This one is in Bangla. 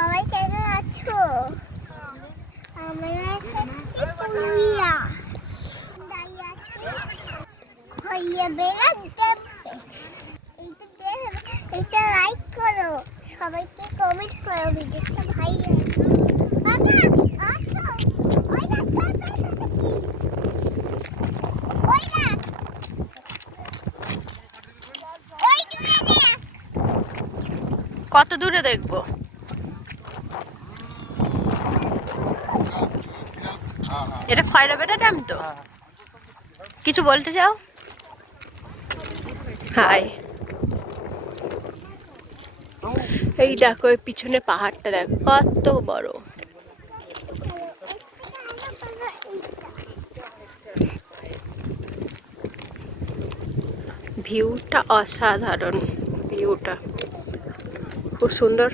সবাই কেমন আছো? আমরা এসেছি পুরুলিয়া। দাঁড়িয়ে আছি খইয়া বেড়া ক্যাম্পে। এইটা লাইক করো, সবাইকে কমেন্ট করো, ভিডিওটা ভাই বাবা আসো। ওই না ওই না ওই দূরে দেখ। কত দূরে দেখবো? এটা খয়রাবেড়া ড্যাম তো? কিছু বলতে চাও? হাই। এই দেখো, এই পিছনে পাহাড়টা দেখো কত বড়। ভিউটা অসাধারণ, ভিউটা খুব সুন্দর